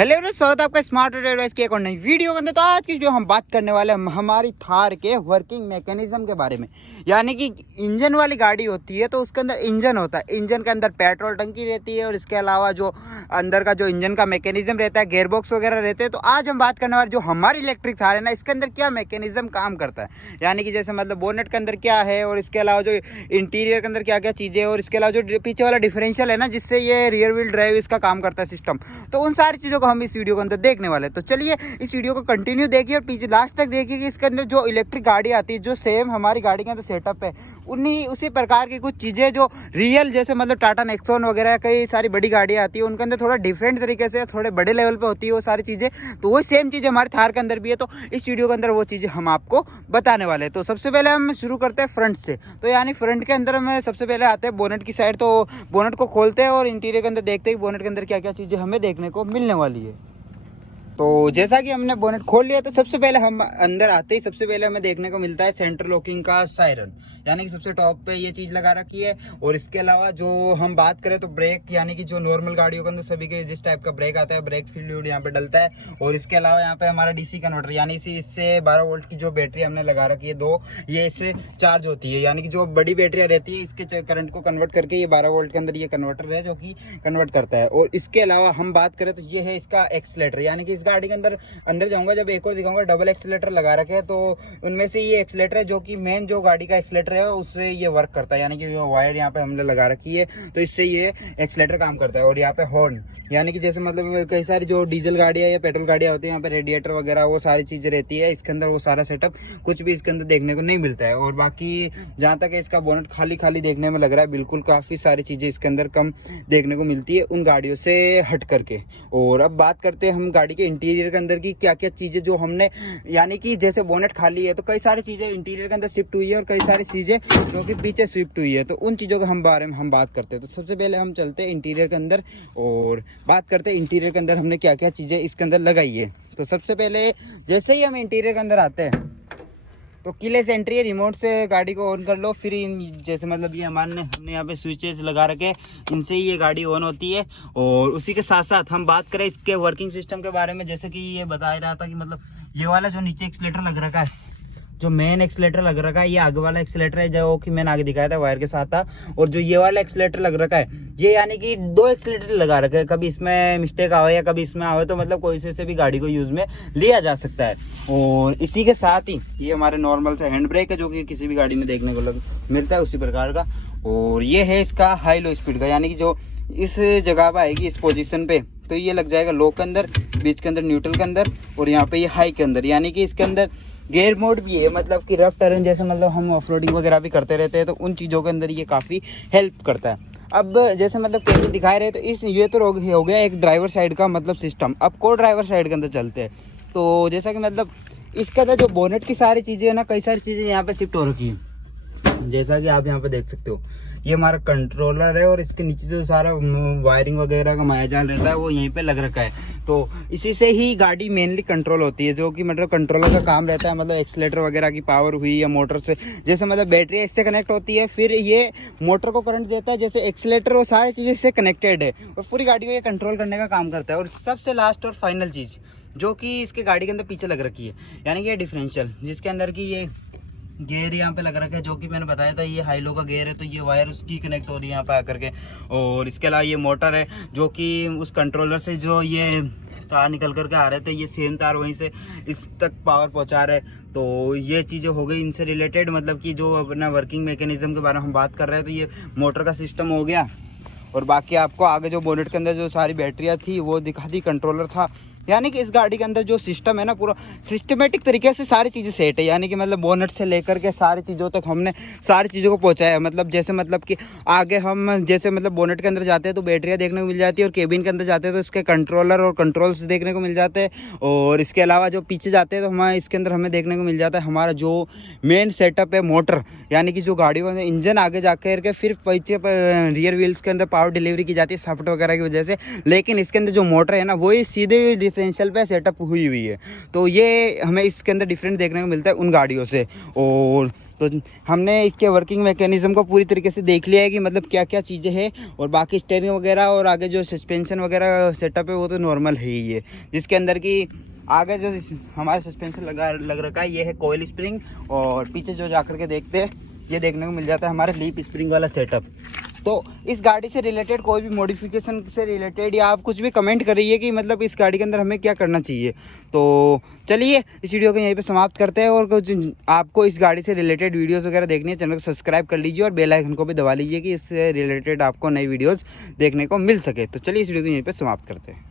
Hello दोस्तों, स्वागत है आपका स्मार्ट एडवाइस की एक और नई वीडियो के अंदर। तो आज की जो हम बात करने वाले हैं हमारी थार के वर्किंग मैकेनिज्म के बारे में। यानी कि इंजन वाली गाड़ी होती है तो उसके अंदर इंजन होता है, इंजन के अंदर पेट्रोल टंकी रहती है और इसके अलावा जो अंदर का जो इंजन का मैकेनिज्म रहता है, गेयर बॉक्स वगैरह रहते हैं। तो आज हम बात करने वाले जो हमारी इलेक्ट्रिक थार है ना, इसके अंदर क्या मैकेनिज्म काम करता है। यानी कि जैसे मतलब बोनेट के अंदर क्या है और इसके अलावा जो इंटीरियर के अंदर क्या क्या चीज़ें और इसके अलावा जो पीछे वाला डिफरेंशियल है ना, जिससे ये रियर व्हील ड्राइव इसका काम करता है सिस्टम। तो उन सारी चीज़ों को हम इस वीडियो के अंदर देखने वाले हैं। तो चलिए इस वीडियो को कंटिन्यू देखिए और पीछे लास्ट तक देखिए कि इसके अंदर जो इलेक्ट्रिक गाड़ी आती है, जो सेम हमारी गाड़ी के अंदर सेटअप है, उन्हीं उसी प्रकार की कुछ चीज़ें जो रियल जैसे मतलब टाटा नेक्सॉन वगैरह कई सारी बड़ी गाड़ियाँ आती है, उनके अंदर थोड़ा डिफरेंट तरीके से थोड़े बड़े लेवल पे होती है वो सारी चीज़ें। तो वही सेम चीज़ हमारे थार के अंदर भी है। तो इस वीडियो के अंदर वो चीज़ें हम आपको बताने वाले हैं। तो सबसे पहले हम शुरू करते हैं फ्रंट से। तो यानी फ्रंट के अंदर हमें सबसे पहले आते हैं बोनेट की साइड। तो बोनेट को खोलते हैं और इंटीरियर के अंदर देखते हैं कि बोनेट के अंदर क्या क्या चीज़ें हमें देखने को मिलने वाली है। तो जैसा कि हमने बोनेट खोल लिया, तो सबसे पहले हम अंदर आते ही सबसे पहले हमें देखने को मिलता है सेंटर लॉकिंग का सायरन। यानी कि सबसे टॉप पे ये चीज़ लगा रखी है। और इसके अलावा जो हम बात करें तो ब्रेक, यानी कि जो नॉर्मल गाड़ियों के अंदर सभी के जिस टाइप का ब्रेक आता है, ब्रेक फ्लूइड यहाँ पे डलता है। और इसके अलावा यहाँ पे हमारा डीसी कन्वर्टर, यानी इससे 12 वोल्ट की जो बैटरी हमने लगा रखी है दो, ये इससे चार्ज होती है। यानी कि जो बड़ी बैटरियाँ रहती है, इसके करंट को कन्वर्ट करके ये 12 वोल्ट के अंदर ये कन्वर्टर है जो कि कन्वर्ट करता है। और इसके अलावा हम बात करें तो ये है इसका एक्सीलेटर। यानी कि इस गाड़ी के अंदर जाऊंगा जब एक और दिखाऊंगा, डबल एक्सीलेटर लगा रखे हैं। तो उनमें से ये एक्सीलेटर है जो कि मेन जो गाड़ी का एक्सीलेटर है उससे ये वर्क करता है। यानी कि वायर यहाँ पे हमने लगा रखी है तो इससे ये एक्सीलेटर काम करता है। और यहाँ पे हॉर्न, यानी कि जैसे मतलब कई सारी जो डीजल गाड़ियाँ या पेट्रोल गाड़ियाँ होती है, यहाँ पे रेडिएटर वगैरह वो सारी चीज़ें रहती है। इसके अंदर वो सारा सेटअप कुछ भी इसके अंदर देखने को नहीं मिलता है। और बाकी जहाँ तक है इसका बोनेट खाली खाली देखने में लग रहा है, बिल्कुल काफ़ी सारी चीज़ें इसके अंदर कम देखने को मिलती है उन गाड़ियों से हट करके। और अब बात करते हैं हम गाड़ी के इंटीरियर के अंदर की क्या क्या चीज़ें जो हमने, यानी कि जैसे बोनेट खाली है तो कई सारी चीज़ें इंटीरियर के अंदर शिफ्ट हुई है और कई सारी चीज़ें जो कि पीछे शिफ्ट हुई है। तो उन चीज़ों के हम बारे में हम बात करते हैं। तो सबसे पहले हम चलते हैं इंटीरियर के अंदर और बात करते हैं इंटीरियर के अंदर हमने क्या क्या चीज़ें इसके अंदर लगाई है। तो सबसे पहले जैसे ही हम इंटीरियर के अंदर आते हैं तो कीलेस एंट्री है, रिमोट से गाड़ी को ऑन कर लो। फिर जैसे मतलब ये हमने यहाँ पे स्विचेस लगा रखे, इनसे ही ये गाड़ी ऑन होती है। और उसी के साथ साथ हम बात करें इसके वर्किंग सिस्टम के बारे में, जैसे कि ये बता रहा था कि मतलब ये वाला जो नीचे एक्सीलेटर लग रखा है, जो मेन एक्सीलेटर लग रखा है, ये आगे वाला एक्सीलेटर है जो कि मैंने आगे दिखाया था वायर के साथ था। और जो ये वाला एक्सीलेटर लग रखा है, ये यानी कि दो एक्सीलेटर लगा रखे हैं। कभी इसमें मिस्टेक आवे या कभी इसमें आवे तो मतलब कोई से भी गाड़ी को यूज में लिया जा सकता है। और इसी के साथ ही ये हमारे नॉर्मल से हैंड ब्रेक है जो कि किसी भी गाड़ी में देखने को मिलता है उसी प्रकार का। और ये है इसका हाई लो स्पीड का, यानी कि जो इस जगह पर आएगी इस पोजिशन पे तो ये लग जाएगा लो के अंदर, बीच के अंदर न्यूट्रल के अंदर और यहाँ पे ये हाई के अंदर। यानी कि इसके अंदर गेयर मोड भी है, मतलब कि रफ टर्न जैसे मतलब हम ऑफ रोडिंग वगैरह भी करते रहते हैं तो उन चीज़ों के अंदर ये काफ़ी हेल्प करता है। अब जैसे मतलब कैसे दिखाए रहे तो ये तो हो गया एक ड्राइवर साइड का मतलब सिस्टम। अब को ड्राइवर साइड के अंदर चलते हैं। तो जैसा कि मतलब इसके अंदर जो बोनेट की सारी चीज़ें है ना, कई सारी चीज़ें यहाँ पे शिफ्ट हो रखी है। जैसा कि आप यहाँ पे देख सकते हो, ये हमारा कंट्रोलर है और इसके नीचे जो सारा वायरिंग वगैरह का मायाजाल रहता है वो यहीं पे लग रखा है। तो इसी से ही गाड़ी मेनली कंट्रोल होती है, जो कि मतलब कंट्रोलर का काम रहता है। मतलब एक्सीलेटर वगैरह की पावर हुई या मोटर से, जैसे मतलब बैटरी इससे कनेक्ट होती है, फिर ये मोटर को करंट देता है, जैसे एक्सीलेटर और सारी चीज़ें इससे कनेक्टेड है और पूरी गाड़ी को ये कंट्रोल करने का काम करता है। और सबसे लास्ट और फाइनल चीज़ जो कि इसके गाड़ी के अंदर पीछे लग रखी है, यानी कि ये डिफरेंशियल, जिसके अंदर की ये गेयर यहाँ पे लग रखा है, जो कि मैंने बताया था ये हाई लो का गेयर है। तो ये वायर उसकी कनेक्ट हो रही है यहाँ पे आकर के। और इसके अलावा ये मोटर है जो कि उस कंट्रोलर से जो ये तार निकल करके आ रहे थे, ये सेम तार वहीं से इस तक पावर पहुँचा रहे हैं। तो ये चीज़ें हो गई इनसे रिलेटेड, मतलब कि जो अपना वर्किंग मैकेनिज्म के बारे में हम बात कर रहे हैं। तो ये मोटर का सिस्टम हो गया। और बाकी आपको आगे जो बोनेट के अंदर जो सारी बैटरियाँ थी वो दिखा दी, कंट्रोलर था। यानी कि इस गाड़ी के अंदर जो सिस्टम है ना, पूरा सिस्टमेटिक तरीके से सारी चीज़ें सेट है। यानी कि मतलब बोनेट से लेकर के सारी चीज़ों तक हमने सारी चीज़ों को पहुंचाया है। मतलब जैसे मतलब कि आगे हम जैसे मतलब बोनेट के अंदर जाते हैं तो बैटरियाँ देखने को मिल जाती है, और केबिन के अंदर जाते हैं तो इसके कंट्रोलर और कंट्रोल्स देखने को मिल जाते हैं। और इसके अलावा जो पीछे जाते हैं तो हमारे इसके अंदर हमें देखने को मिल जाता है हमारा जो मेन सेटअप है मोटर, यानी कि जो गाड़ी को इंजन आगे जा करके फिर पीछे रियर व्हील्स के अंदर पावर डिलीवरी की जाती है सॉफ्ट वगैरह की वजह से। लेकिन इसके अंदर जो मोटर है ना, वही सीधे डिफरेंशियल पे सेटअप हुई है। तो ये हमें इसके अंदर डिफरेंट देखने को मिलता है उन गाड़ियों से। और तो हमने इसके वर्किंग मैकेनिज्म को पूरी तरीके से देख लिया है कि मतलब क्या क्या चीज़ें हैं, और बाकी स्टीयरिंग वगैरह और आगे जो सस्पेंशन वगैरह सेटअप है वो तो नॉर्मल है ही है, जिसके अंदर की आगे जो हमारा सस्पेंशन लग रखा है ये है कोयल स्प्रिंग, और पीछे जो जाकर के देखते हैं ये देखने को मिल जाता है हमारा लीप स्प्रिंग वाला सेटअप। तो इस गाड़ी से रिलेटेड कोई भी मॉडिफिकेशन से रिलेटेड या आप कुछ भी कमेंट करिए कि मतलब इस गाड़ी के अंदर हमें क्या करना चाहिए। तो चलिए इस वीडियो को यहीं पे समाप्त करते हैं, और कुछ आपको इस गाड़ी से रिलेटेड वीडियोस वगैरह देखनी है चैनल को सब्सक्राइब कर लीजिए और बेल आइकन को भी दबा लीजिए कि इससे रिलेटेड आपको नई वीडियोज़ देखने को मिल सके। तो चलिए इस वीडियो को यहीं पर समाप्त करते हैं।